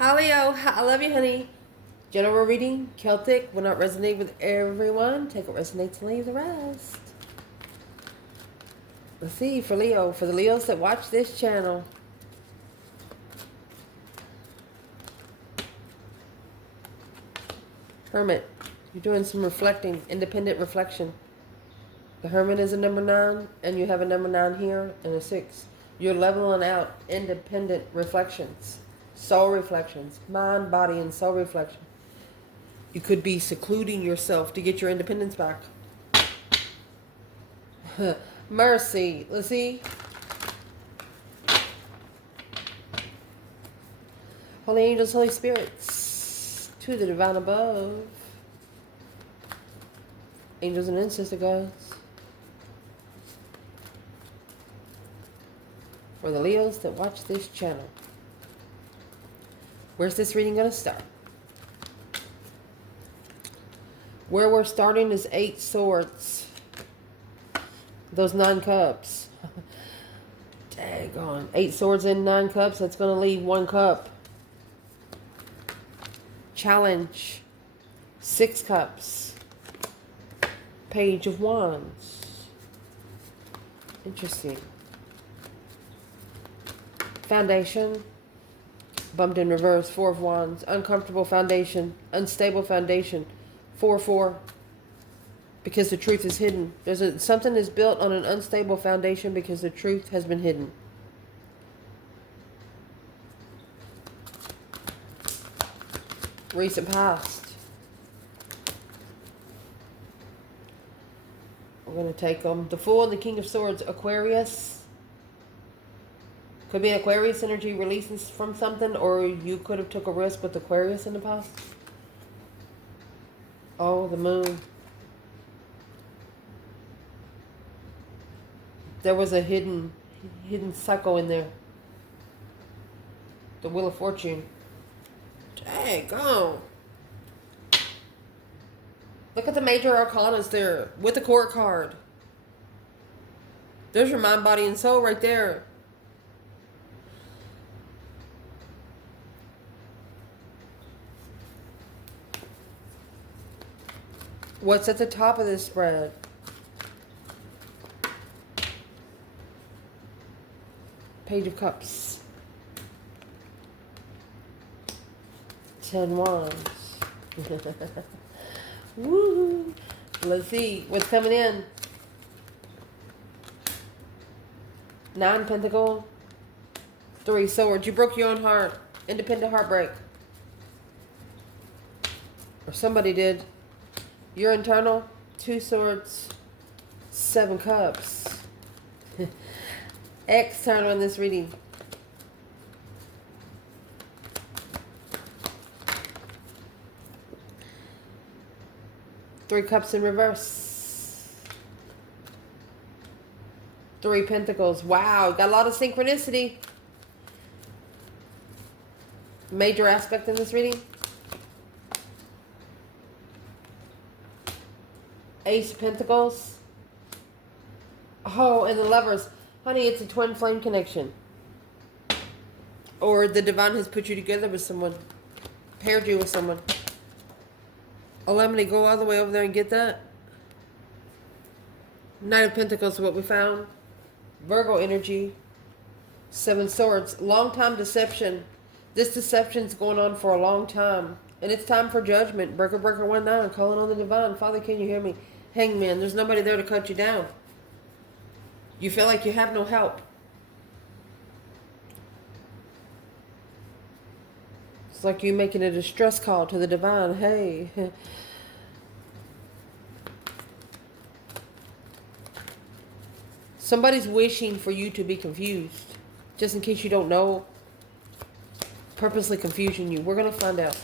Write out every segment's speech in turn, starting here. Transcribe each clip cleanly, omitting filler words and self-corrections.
Hi Leo, I love you, honey. General reading, Celtic, will not resonate with everyone. Take what resonates and leave the rest. Let's see, for Leo, for the Leos that watch this channel. Hermit, you're doing some reflecting, independent reflection. The Hermit is a number 9, and you have a number 9 here and a 6. You're leveling out independent reflections, soul reflections, mind, body, and soul reflection. You could be secluding yourself to get your independence back. Mercy. Let's see. Holy angels, Holy spirits, to the divine above. Angels and ancestor guides. For the Leos that watch this channel. Where's this reading going to start? Where we're starting is 8 swords. Those 9 cups. Daggone. 8 swords and 9 cups. That's going to leave 1 cup. Challenge. 6 cups. Page of Wands. Interesting. Foundation. Bumped in reverse. 4 of Wands. Uncomfortable foundation. Unstable foundation. 4-4. Because the truth is hidden. Something is built on an unstable foundation because the truth has been hidden. Recent past. We're going to take them. The Fool and the King of Swords. Aquarius. Could be Aquarius energy releasing from something, or you could have took a risk with Aquarius in the past. Oh, the Moon. There was a hidden cycle in there. The Wheel of Fortune. Dang, on. Look at the major arcanas there with the court card. There's your mind, body, and soul right there. What's at the top of this spread? Page of Cups. 10 Wands. Woo! Let's see what's coming in. 9 Pentacles. 3 Swords. You broke your own heart. Independent heartbreak. Or somebody did. Your internal. 2 Swords. 7 Cups. External in this reading. Three Cups in reverse. 3 Pentacles. Wow, got a lot of synchronicity. Major aspect in this reading. Ace of Pentacles. Oh, and the Lovers. Honey, it's a twin flame connection. Or the divine has put you together with someone. Paired you with someone. Allow me to go all the way over there and get that. Knight of Pentacles is what we found. Virgo energy. 7 Swords. Long time deception. This deception's going on for a long time. And it's time for judgment. Breaker, breaker, 1-9. Calling on the divine. Father, can you hear me? Hangman. There's nobody there to cut you down. You feel like you have no help. It's like you making a distress call to the divine. Hey. Somebody's wishing for you to be confused. Just in case you don't know. Purposely confusing you. We're going to find out.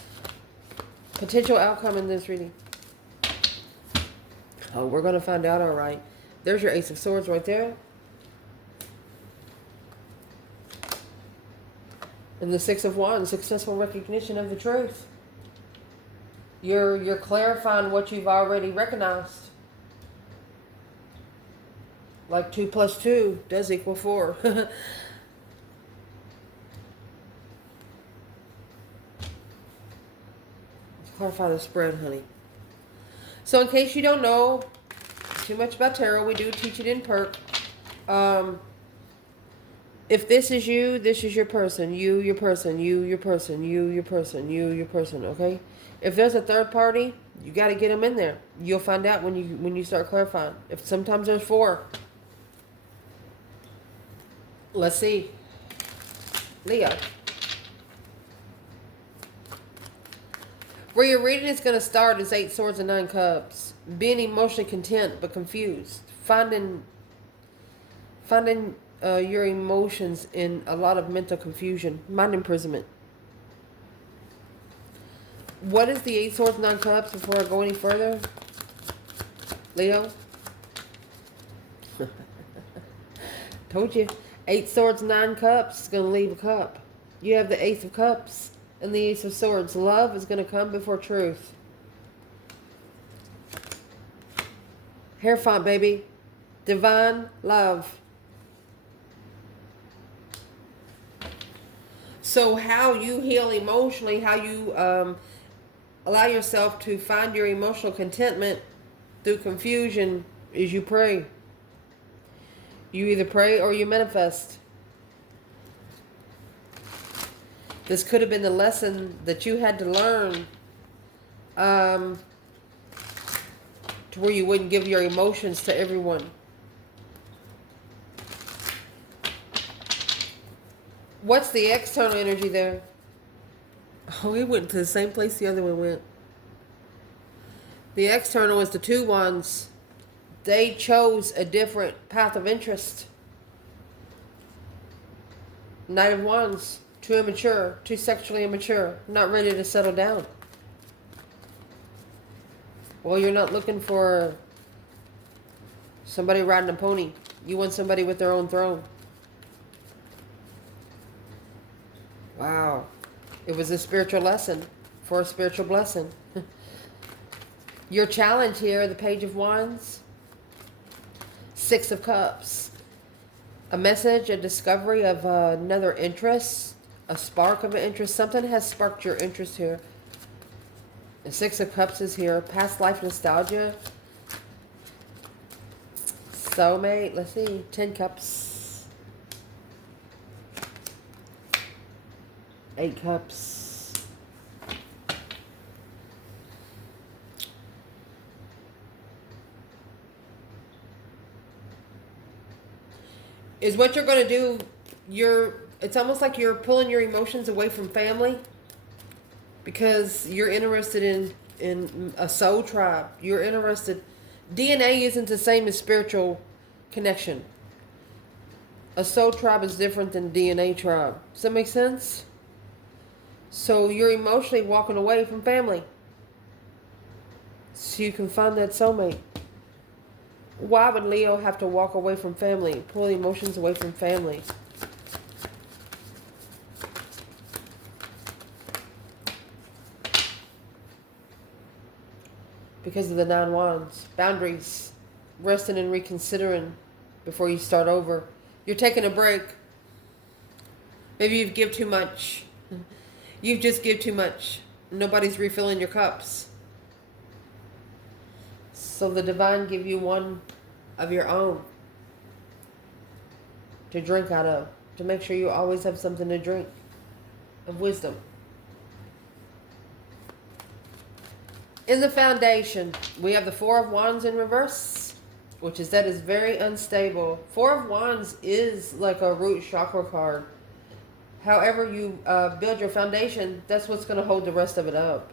Potential outcome in this reading. Oh, we're going to find out, all right. There's your Ace of Swords right there. And the 6 of Wands, successful recognition of the truth. You're clarifying what you've already recognized. Like 2 + 2 does equal 4. Clarify the spread, honey. So in case you don't know too much about tarot, we do teach it in perk. If this is you, this is your person. You, your person. You, your person. You, your person. You, your person. Okay. If there's a third party, you got to get them in there. You'll find out when you start clarifying. If sometimes there's 4. Let's see. Leo. Where your reading is going to start is 8 Swords and 9 Cups. Being emotionally content but confused. Finding your emotions in a lot of mental confusion. Mind imprisonment. What is the 8 Swords, 9 Cups before I go any further? Leo? Told you. 8 Swords, 9 Cups is going to leave a cup. You have the Ace of Cups and the Ace of Swords. Love is going to come before truth. Hair font, baby. Divine love. So how you heal emotionally, how you allow yourself to find your emotional contentment through confusion is you pray. You either pray or you manifest. This could have been the lesson that you had to learn to where you wouldn't give your emotions to everyone. What's the external energy there? Oh, we went to the same place the other one went. The external is the 2 Wands. They chose a different path of interest. Knight of Wands. Too immature. Too sexually immature. Not ready to settle down. Well, you're not looking for somebody riding a pony. You want somebody with their own throne. Wow. It was a spiritual lesson for a spiritual blessing. Your challenge here, the Page of Wands, 6 of Cups. A message, a discovery of another interest, a spark of an interest. Something has sparked your interest here. The 6 of Cups is here. Past life nostalgia. Soulmate. Let's see. 10 Cups. 8 Cups. Is what you're going to do, it's almost like you're pulling your emotions away from family because you're interested in a soul tribe. You're interested. DNA isn't the same as spiritual connection. A soul tribe is different than DNA tribe. Does that make sense? So you're emotionally walking away from family so you can find that soulmate. Why would Leo have to walk away from family, pull the emotions away from family? Because of the 9 Wands. Boundaries. Resting and reconsidering before you start over. You're taking a break. Maybe you've given too much. You've just give too much. Nobody's refilling your cups. So the divine give you one of your own to drink out of. To make sure you always have something to drink. Of wisdom. In the foundation, we have the 4 of Wands in reverse. Which is that is very unstable. 4 of Wands is like a root chakra card. However you build your foundation, that's what's going to hold the rest of it up.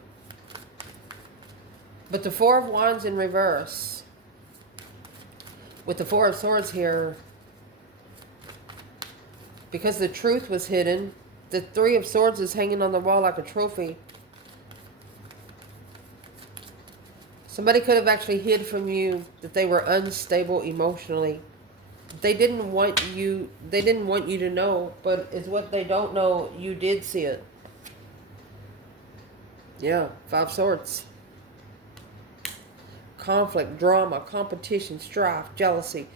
But the 4 of Wands in reverse, with the 4 of Swords here, because the truth was hidden, the 3 of Swords is hanging on the wall like a trophy. Somebody could have actually hid from you that they were unstable emotionally. They didn't want you to know, but it's what they don't know, you did see it. Yeah, 5 Swords. Conflict, drama, competition, strife, jealousy.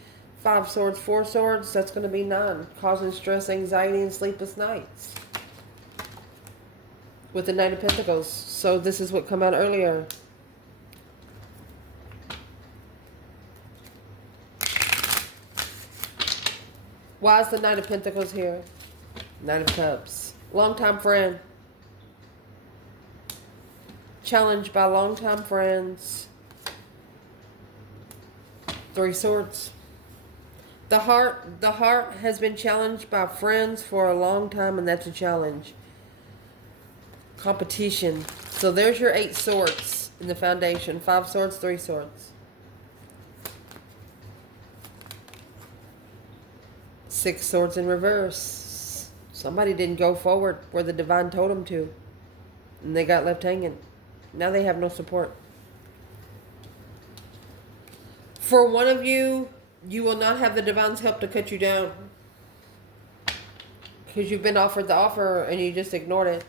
5 Swords, 4 Swords, that's going to be 9. Causing stress, anxiety, and sleepless nights. with the Knight of Pentacles. So this is what come out earlier. Why is the Knight of Pentacles here? Knight of Cups. Longtime friend. Challenged by longtime friends. Three Swords. The heart has been challenged by friends for a long time, and that's a challenge. Competition. So there's your 8 swords in the foundation. 5 swords, 3 swords. 6 swords in reverse. Somebody didn't go forward where the divine told them to, and they got left hanging. Now they have no support. For one of you, you will not have the divine's help to cut you down, because you've been offered the offer and you just ignored it.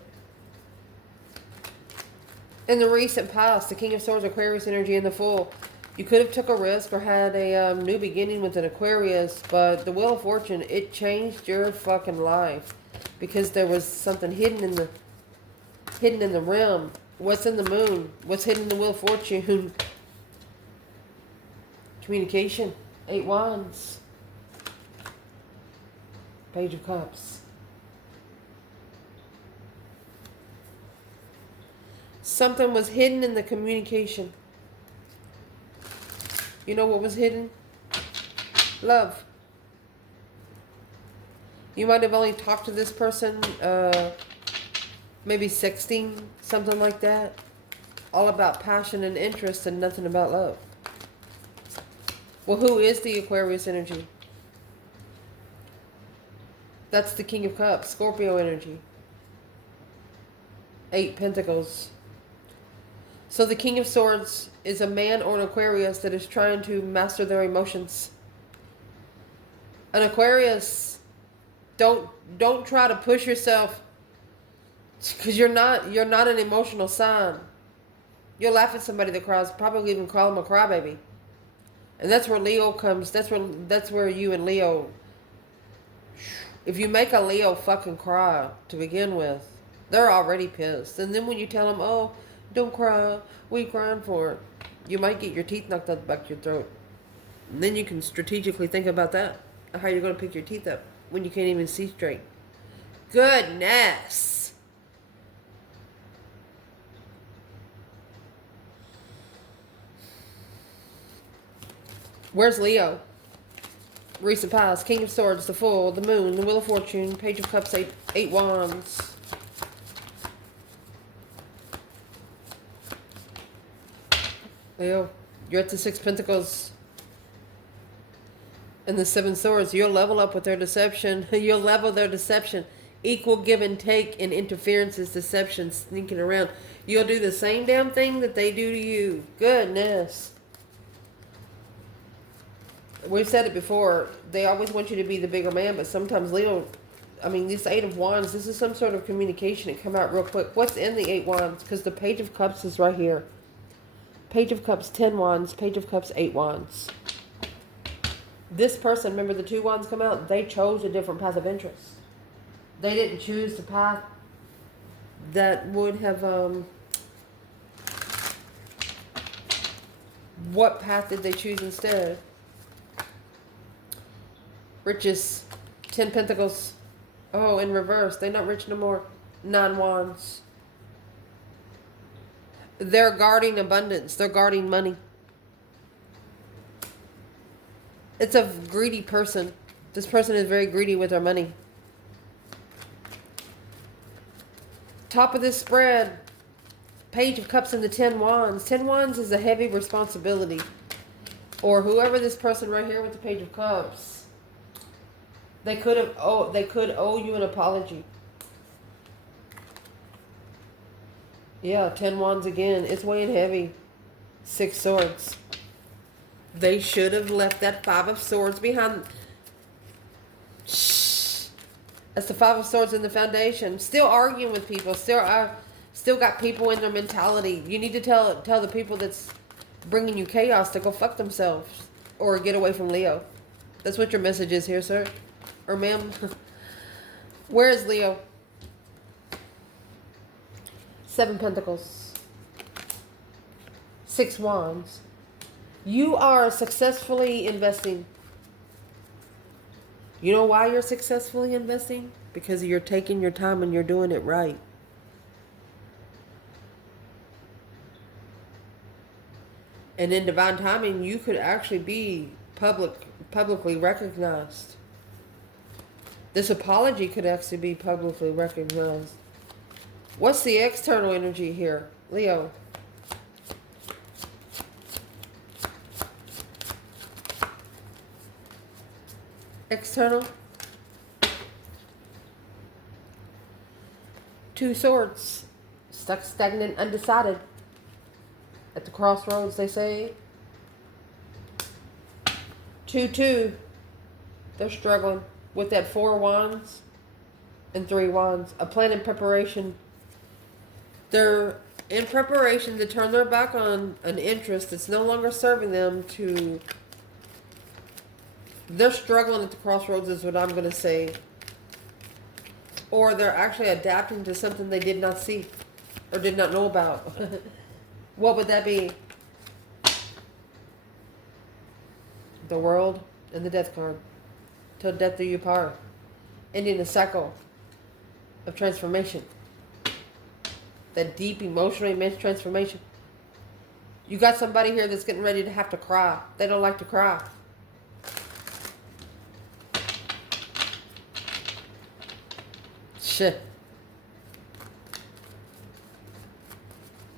In the recent past, the King of Swords, Aquarius energy in the Fool. You could have took a risk or had a new beginning with an Aquarius, but the Wheel of Fortune, it changed your fucking life, because there was something hidden in the rim. What's in the Moon? What's hidden in the Wheel of Fortune? Communication. 8 Wands. Page of Cups. Something was hidden in the communication. You know what was hidden? Love. You might have only talked to this person, maybe sexting, something like that. All about passion and interest and nothing about love. Well, who is the Aquarius energy? That's the King of Cups, Scorpio energy. 8 Pentacles. So the King of Swords is a man or an Aquarius that is trying to master their emotions. An Aquarius, don't try to push yourself, because you're not an emotional sign. You'll laugh at somebody that cries, probably even call them a crybaby. And that's where Leo comes. That's where you and Leo, if you make a Leo fucking cry to begin with, they're already pissed. And then when you tell them, oh, don't cry, what are you crying for? You might get your teeth knocked out the back of your throat. And then you can strategically think about that. How you're going to pick your teeth up when you can't even see straight. Goodness. Where's Leo? Recent past. King of Swords, the Fool, the Moon, the Wheel of Fortune, Page of Cups, 8 Wands. Leo, you're at the 6 Pentacles and the 7 Swords. You'll level up with their deception. You'll level their deception. Equal give and take and interferences, deception, sneaking around. You'll do the same damn thing that they do to you. Goodness. We've said it before. They always want you to be the bigger man, but sometimes Leo, I mean, this 8 of Wands, this is some sort of communication. It come out real quick. What's in the 8 Wands? Because the Page of Cups is right here. Page of Cups, 10 Wands. Page of Cups, 8 Wands. This person, remember the 2 Wands come out? They chose a different path of interest. They didn't choose the path that would have, what path did they choose instead? Riches, 10 Pentacles. Oh, in reverse. They're not rich no more. 9 Wands. They're guarding abundance. They're guarding money. It's a greedy person. This person is very greedy with their money. Top of this spread. Page of Cups and the 10 Wands. 10 Wands is a heavy responsibility. Or whoever this person right here with the Page of Cups. They could owe you an apology. Yeah, 10 Wands again. It's weighing heavy. 6 Swords. They should have left that 5 of Swords behind. Shh. That's the 5 of Swords in the foundation. Still arguing with people. Still got people in their mentality. You need to tell the people that's bringing you chaos to go fuck themselves or get away from Leo. That's what your message is here, sir. Or ma'am. Where is Leo? Seven Pentacles. Six Wands. You are successfully investing. You know why you're successfully investing? Because you're taking your time and you're doing it right. And in divine timing, you could actually be publicly recognized. This apology could actually be publicly recognized. What's the external energy here, Leo? External. Two Swords. Stuck, stagnant, undecided. At the crossroads, they say. 2-2. They're struggling with that 4 Wands and 3 Wands. A plan in preparation. They're in preparation to turn their back on an interest that's no longer serving them to... They're struggling at the crossroads is what I'm going to say. Or they're actually adapting to something they did not see or did not know about. What would that be? The World and the Death card. Till death do you part. Ending a cycle of transformation. That deep, emotional, immense transformation. You got somebody here that's getting ready to have to cry. They don't like to cry. Shit.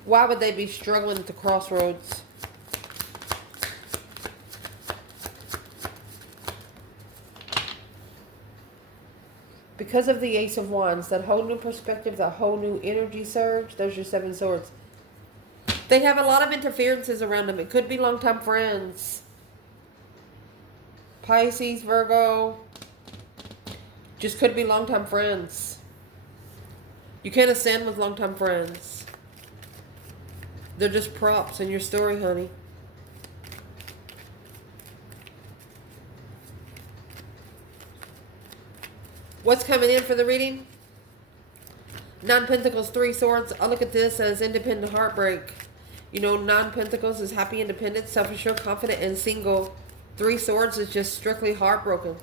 Why would they be struggling at the crossroads? Because of the Ace of Wands, that whole new perspective, that whole new energy surge, there's your 7 Swords. They have a lot of interferences around them. It could be longtime friends. Pisces, Virgo. Just could be longtime friends. You can't ascend with longtime friends. They're just props in your story, honey. What's coming in for the reading? 9 Pentacles, 3 Swords. I look at this as independent heartbreak. You know, 9 Pentacles is happy, independent, self-assured, confident, and single. 3 Swords is just strictly heartbroken.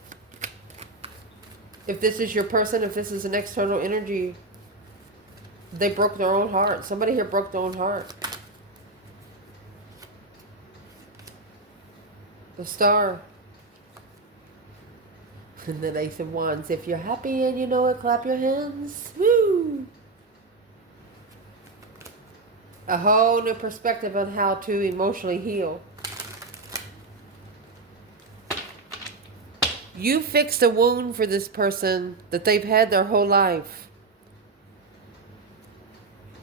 If this is your person, if this is an external energy, they broke their own heart. Somebody here broke their own heart. The Star. And the Ace of Wands. If you're happy and you know it, clap your hands. Woo! A whole new perspective on how to emotionally heal. You fixed a wound for this person that they've had their whole life.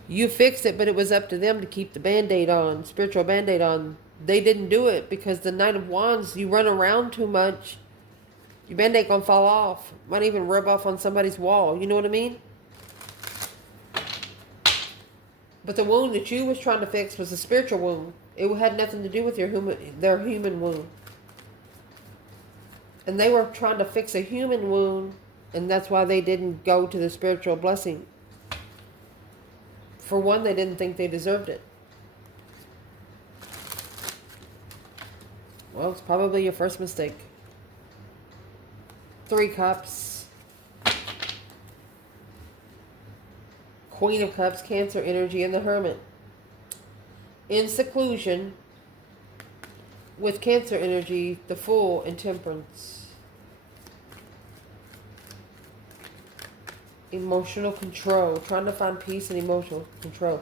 You fixed it, but it was up to them to keep the Band-Aid on, spiritual Band-Aid on. They didn't do it because the Knight of Wands, you run around too much. Your Band-Aid gonna fall off. Might even rub off on somebody's wall. You know what I mean? But the wound that you was trying to fix was a spiritual wound. It had nothing to do with their human wound. And they were trying to fix a human wound, and that's why they didn't go to the spiritual blessing. For one, they didn't think they deserved it. Well, it's probably your first mistake. 3 Cups. Queen of Cups, Cancer energy, and the Hermit. In seclusion with Cancer energy, the Fool, and Temperance. Emotional control. Trying to find peace and emotional control.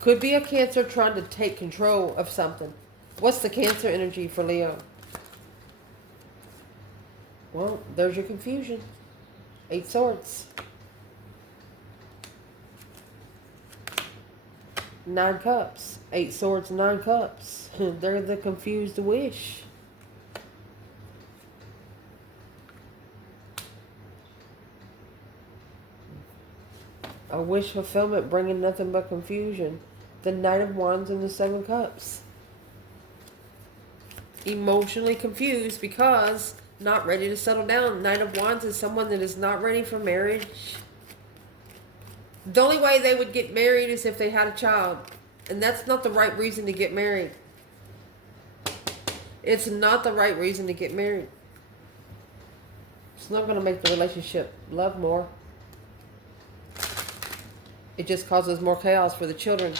Could be a Cancer trying to take control of something. What's the Cancer energy for Leo? Well, there's your confusion. 8 Swords. 9 Cups. 8 Swords, 9 Cups. They're the confused wish. A wish fulfillment bringing nothing but confusion. The Knight of Wands and the 7 Cups. Emotionally confused because not ready to settle down. Knight of Wands is someone that is not ready for marriage. The only way they would get married is if they had a child. And that's not the right reason to get married. It's not the right reason to get married. It's not going to make the relationship love more. It just causes more chaos for the children.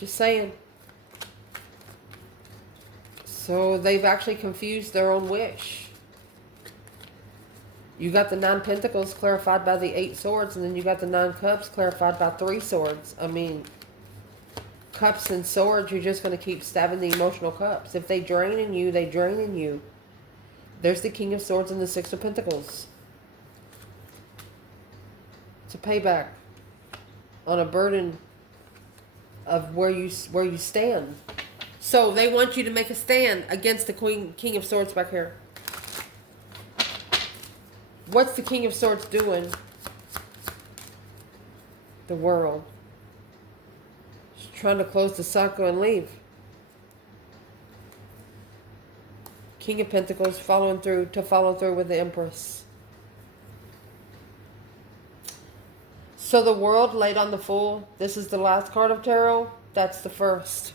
Just saying. So they've actually confused their own wish. You got the 9 Pentacles clarified by the 8 Swords, and then you got the 9 Cups clarified by 3 Swords. I mean, Cups and Swords, you're just going to keep stabbing the emotional cups. If they drain in you, they drain in you. There's the King of Swords and the 6 of Pentacles. It's a payback on a burden of where you stand. So they want you to make a stand against the King of Swords back here. What's the King of Swords doing? The World. She's trying to close the cycle and leave. King of Pentacles follow through with the Empress. So the World laid on the Fool. This is the last card of Tarot. That's the first.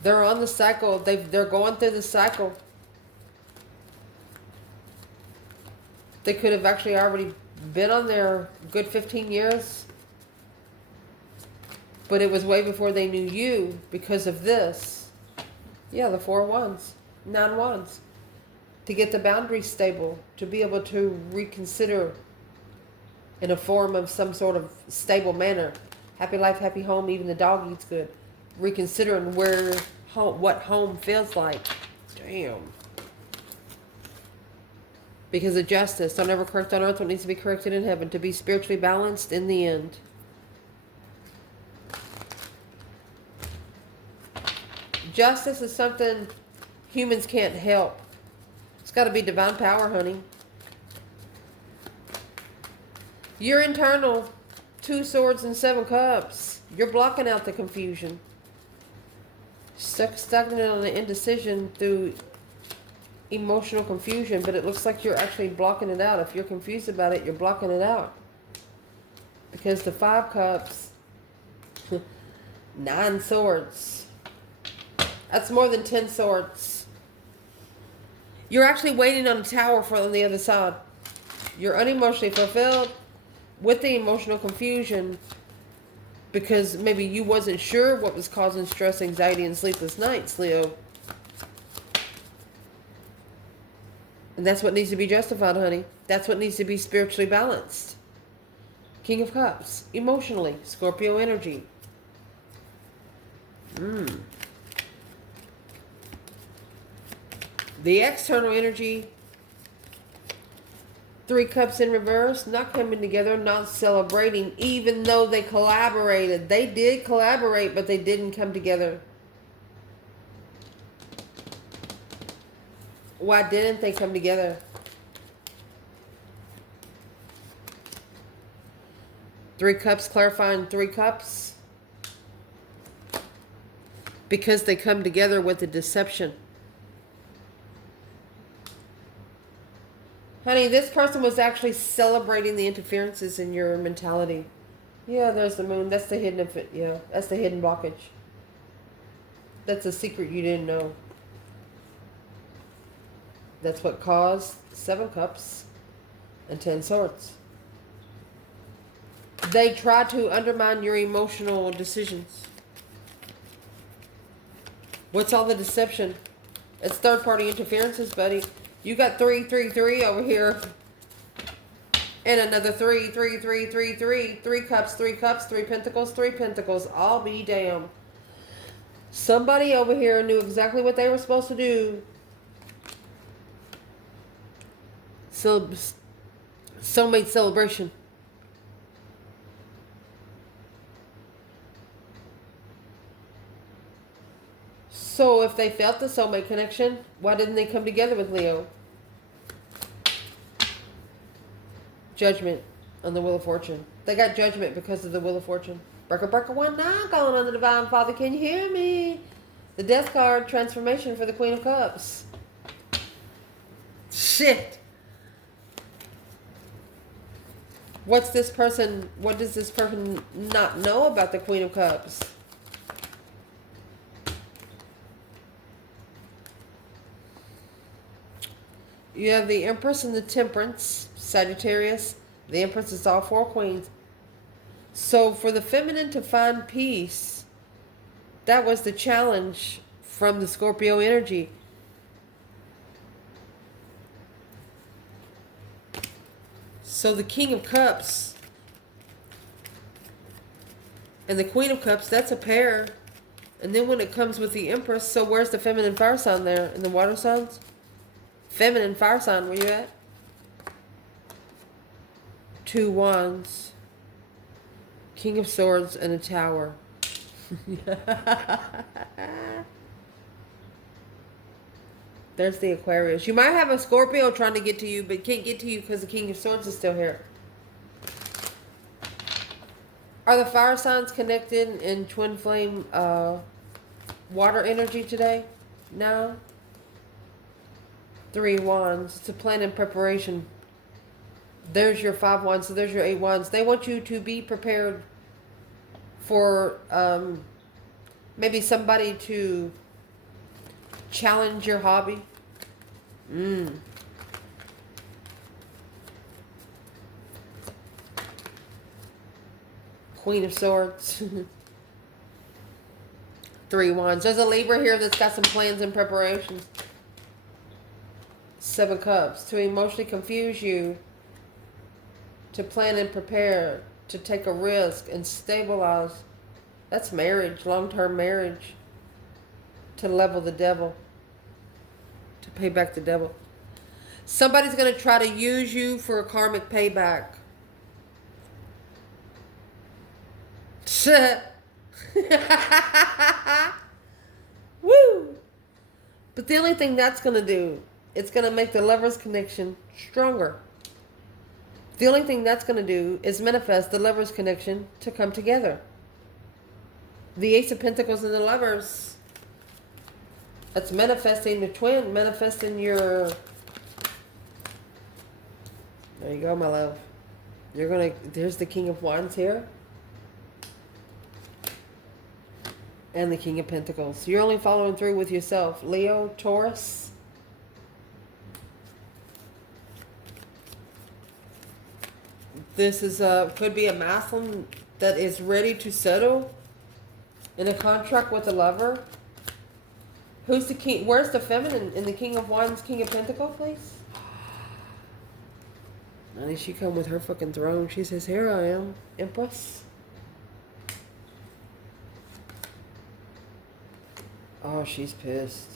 They're on the cycle. They're going through the cycle. They could have actually already been on there good 15 years. But it was way before they knew you because of this. Yeah, the 4 Wands. 9 Wands. To get the boundaries stable. To be able to reconsider in a form of some sort of stable manner. Happy life, happy home, even the dog eats good. Reconsidering what home feels like. Damn. Because of justice. Don't ever correct on earth what needs to be corrected in heaven. To be spiritually balanced in the end. Justice is something humans can't help. It's got to be divine power, honey. Your internal 2 Swords and 7 Cups. You're blocking out the confusion. Stagnant on the indecision through emotional confusion, but it looks like you're actually blocking it out. If you're confused about it, you're blocking it out. Because the 5 Cups, 9 Swords. That's more than 10 Swords. You're actually waiting on a tower on the other side. You're unemotionally fulfilled with the emotional confusion because maybe you wasn't sure what was causing stress, anxiety, and sleepless nights, Leo. And that's what needs to be justified, honey. That's what needs to be spiritually balanced. King of Cups. Emotionally. Scorpio energy. The external energy. 3 Cups in reverse. Not coming together. Not celebrating. Even though they collaborated. They did collaborate, but they didn't come together. Why didn't they come together? Three Cups clarifying 3 Cups. Because they come together with the deception. Honey, this person was actually celebrating the interferences in your mentality. Yeah, there's the moon. That's the hidden, yeah, that's the hidden blockage. That's a secret you didn't know. That's what caused 7 Cups and 10 Swords. They try to undermine your emotional decisions. What's all the deception? It's third-party interferences, buddy. You got 3, 3, 3 over here. And another 3, 3, 3, 3, 3. 3 Cups, 3 Cups, 3 Pentacles, 3 Pentacles. I'll be damned. Somebody over here knew exactly what they were supposed to do. Soulmate celebration. So if they felt the soulmate connection, why didn't they come together with Leo? Judgment on the Wheel of Fortune. They got judgment because of the Wheel of Fortune. Breaker, breaker, 1 9 going on the Divine Father. Can you hear me? The Death card, transformation for the Queen of Cups. Shit. What does this person not know about the Queen of Cups? You have the Empress and the Temperance, Sagittarius. The Empress is all four queens. So for the feminine to find peace, that was the challenge from the Scorpio energy. So the King of Cups and the Queen of Cups, that's a pair. And then when it comes with the Empress, so where's the feminine fire sign there? In the water signs? Feminine fire sign, where you at? 2 wands. King of Swords and a Tower. There's the Aquarius. You might have a Scorpio trying to get to you, but can't get to you because the King of Swords is still here. Are the fire signs connected in twin flame water energy today? No. 3 wands. It's a plan in preparation. There's your 5 wands. So there's your 8 wands. They want you to be prepared for maybe somebody to challenge your hobby. Queen of Swords. 3 wands. There's a Libra here that's got some plans and preparations. 7 cups. To emotionally confuse you. To plan and prepare. To take a risk and stabilize. That's marriage. Long-term marriage. To level the devil. To pay back the devil. Somebody's going to try to use you for a karmic payback. Woo! But the only thing that's going to do, it's going to make the lover's connection stronger. The only thing that's going to do is manifest the lover's connection to come together. The Ace of Pentacles and the Lovers. That's manifesting the twin, manifesting your... There you go, my love. You're going to... There's the King of Wands here. And the King of Pentacles. You're only following through with yourself. Leo, Taurus. This is could be a masculine that is ready to settle in a contract with a lover. Who's the king? Where's the feminine in the King of Wands, King of Pentacles, please? Honey, she come with her fucking throne. She says, here I am, Empress. Oh, she's pissed.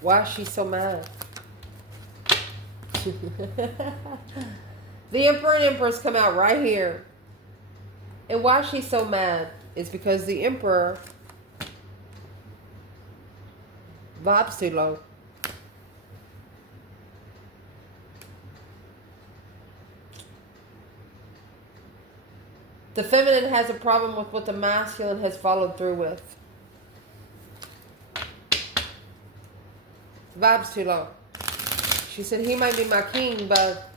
Why is she so mad? The Emperor and Empress come out right here. And why she's so mad is because the Emperor vibes too low. The feminine has a problem with what the masculine has followed through with. Vibes too low. She said, he might be my king, but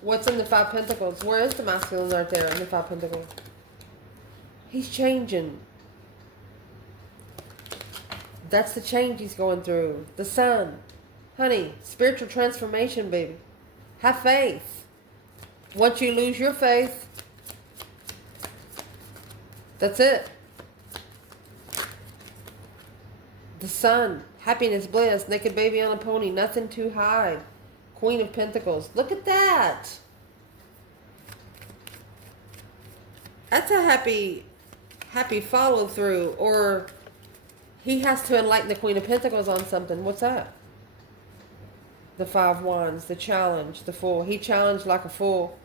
what's in the 5 Pentacles? Where is the masculine right there in the 5 Pentacles? He's changing. That's the change he's going through. The Sun. Honey, spiritual transformation, baby. Have faith. Once you lose your faith, that's it. The Sun. Happiness, bliss, naked baby on a pony, nothing to hide. Queen of Pentacles. Look at that. That's a happy follow through. Or he has to enlighten the Queen of Pentacles on something. What's that? The 5 Wands, the challenge, the Fool. He challenged like a fool.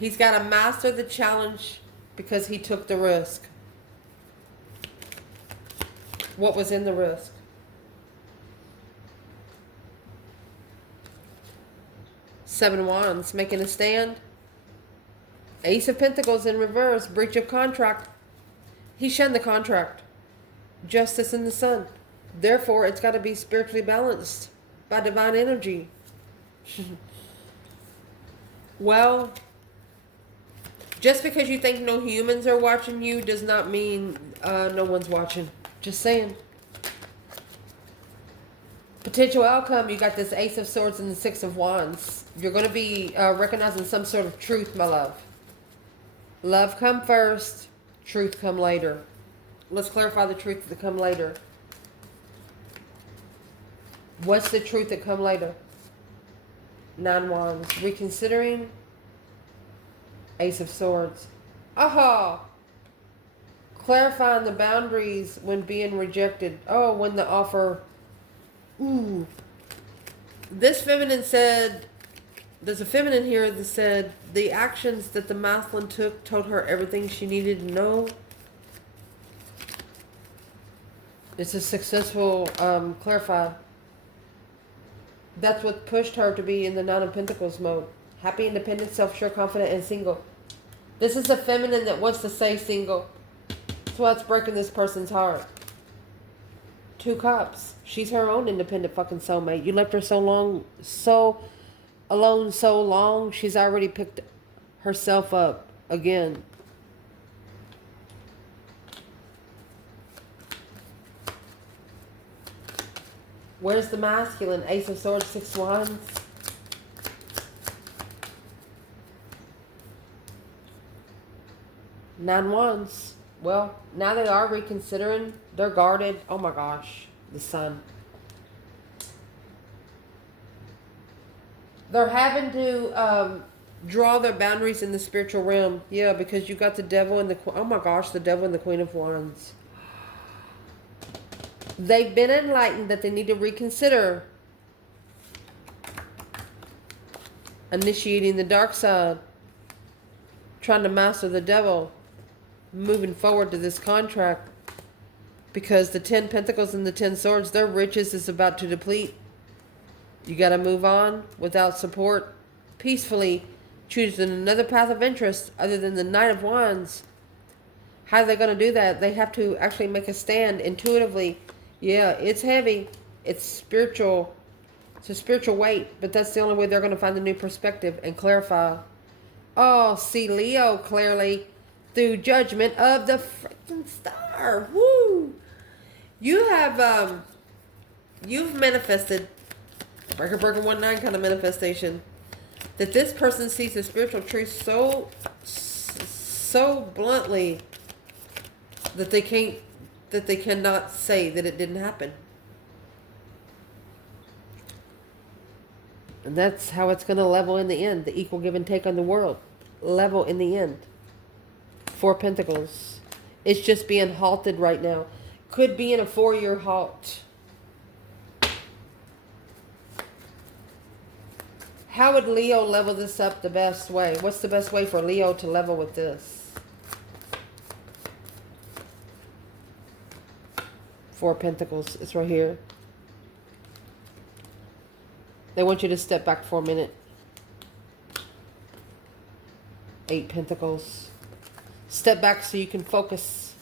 He's got to master the challenge because he took the risk. What was in the risk? Seven Wands, making a stand. Ace of Pentacles in reverse, breach of contract. He shunned the contract. Justice in the sun. Therefore, it's got to be spiritually balanced by divine energy. Well, just because you think no humans are watching you does not mean no one's watching. Just saying. Potential outcome, you got this Ace of Swords and the Six of Wands. You're going to be recognizing some sort of truth, my love. Love come first, truth come later. Let's clarify the truth that come later. What's the truth that come later? 9 Wands. Reconsidering. Ace of Swords. Aha! Clarifying the boundaries when being rejected. Oh, when the offer... Ooh. This feminine said, there's a feminine here that said the actions that the masculine took told her everything she needed to know. It's a successful clarify. That's what pushed her to be in the Nine of Pentacles mode. Happy, independent, self-sure, confident, and single. This is a feminine that wants to stay single. That's why it's breaking this person's heart. 2 Cups. She's her own independent fucking soulmate. You left her so long, so alone so long, she's already picked herself up again. Where's the masculine? Ace of Swords, 6 Wands. Nine Wands. Well, now they are reconsidering. They're guarded. Oh my gosh. The sun. They're having to draw their boundaries in the spiritual realm. Yeah, because you got the devil and the... Oh my gosh, the devil and the Queen of Wands. They've been enlightened that they need to reconsider initiating the dark side. Trying to master the devil. Moving forward to this contract. Because the 10 Pentacles and the 10 Swords, their riches is about to deplete. You got to move on without support. Peacefully choosing another path of interest other than the Knight of Wands. How are they going to do that? They have to actually make a stand intuitively. Yeah, it's heavy. It's spiritual. It's a spiritual weight. But that's the only way they're going to find a new perspective and clarify. Oh, see Leo clearly through judgment of the freaking star. Woo! You have, you've manifested, breaker 19 kind of manifestation, that this person sees the spiritual truth so bluntly that they cannot say that it didn't happen. And that's how it's going to level in the end. The equal give and take on the world. Level in the end. 4 Pentacles. It's just being halted right now. Could be in a 4-year halt. How would Leo level this up the best way? What's the best way for Leo to level with this? 4 Pentacles. It's right here. They want you to step back for a minute. 8 Pentacles. Step back so you can focus.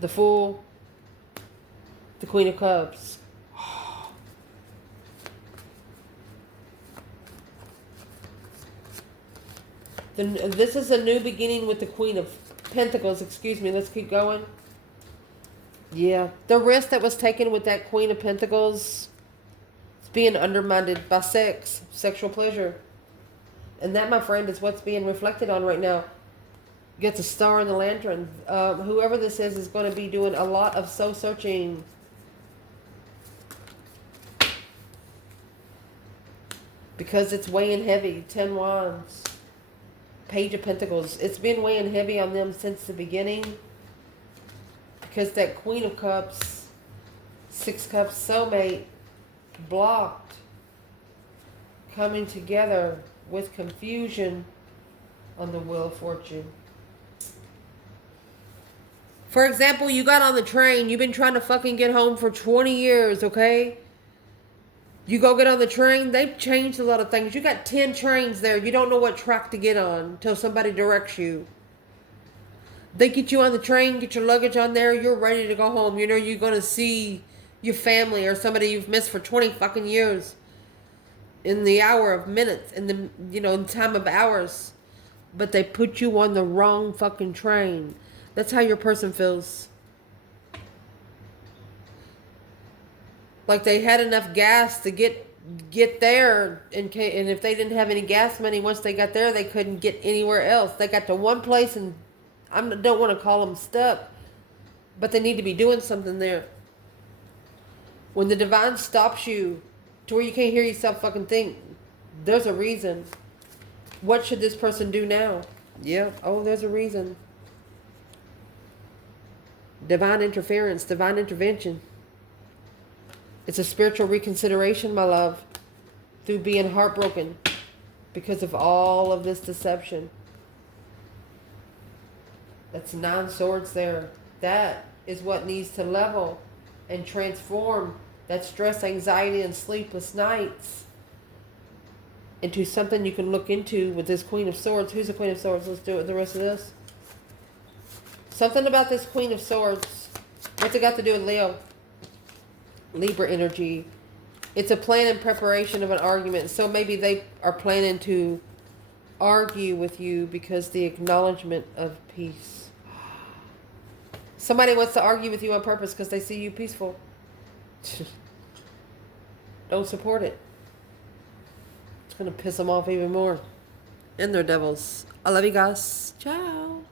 The Fool. The Queen of Cups. This is a new beginning with the Queen of Pentacles. Excuse me. Let's keep going. Yeah. The risk that was taken with that Queen of Pentacles is being undermined by sex. Sexual pleasure. And that, my friend, is what's being reflected on right now. Gets a star in the lantern. Whoever this is going to be doing a lot of soul searching. Because it's weighing heavy. 10 Wands. Page of Pentacles. It's been weighing heavy on them since the beginning. Because that Queen of Cups, 6 Cups, soulmate, blocked. Coming together with confusion on the Wheel of Fortune. For example, you got on the train. You've been trying to fucking get home for 20 years, okay? You go get on the train. They've changed a lot of things. You got 10 trains there. You don't know what track to get on until somebody directs you. They get you on the train, get your luggage on there, you're ready to go home. You know you're going to see your family or somebody you've missed for 20 fucking years in the hour of minutes, in the, you know, in time of hours. But they put you on the wrong fucking train. That's how your person feels. Like they had enough gas to get there, and if they didn't have any gas money once they got there, they couldn't get anywhere else. They got to one place, and I don't want to call them stuck, but they need to be doing something there. When the divine stops you to where you can't hear yourself fucking think, there's a reason. What should this person do now? Yeah. Oh, there's a reason. Divine interference, divine intervention. It's a spiritual reconsideration, my love, through being heartbroken because of all of this deception. That's 9 swords there. That is what needs to level and transform that stress, anxiety, and sleepless nights into something you can look into with this Queen of Swords. Who's the Queen of Swords? Let's do it with the rest of this. Something about this Queen of Swords. What's it got to do with Leo? Libra energy. It's a plan and preparation of an argument. So maybe they are planning to argue with you because the acknowledgement of peace. Somebody wants to argue with you on purpose because they see you peaceful. Don't support it. It's going to piss them off even more. And they're devils. I love you guys. Ciao.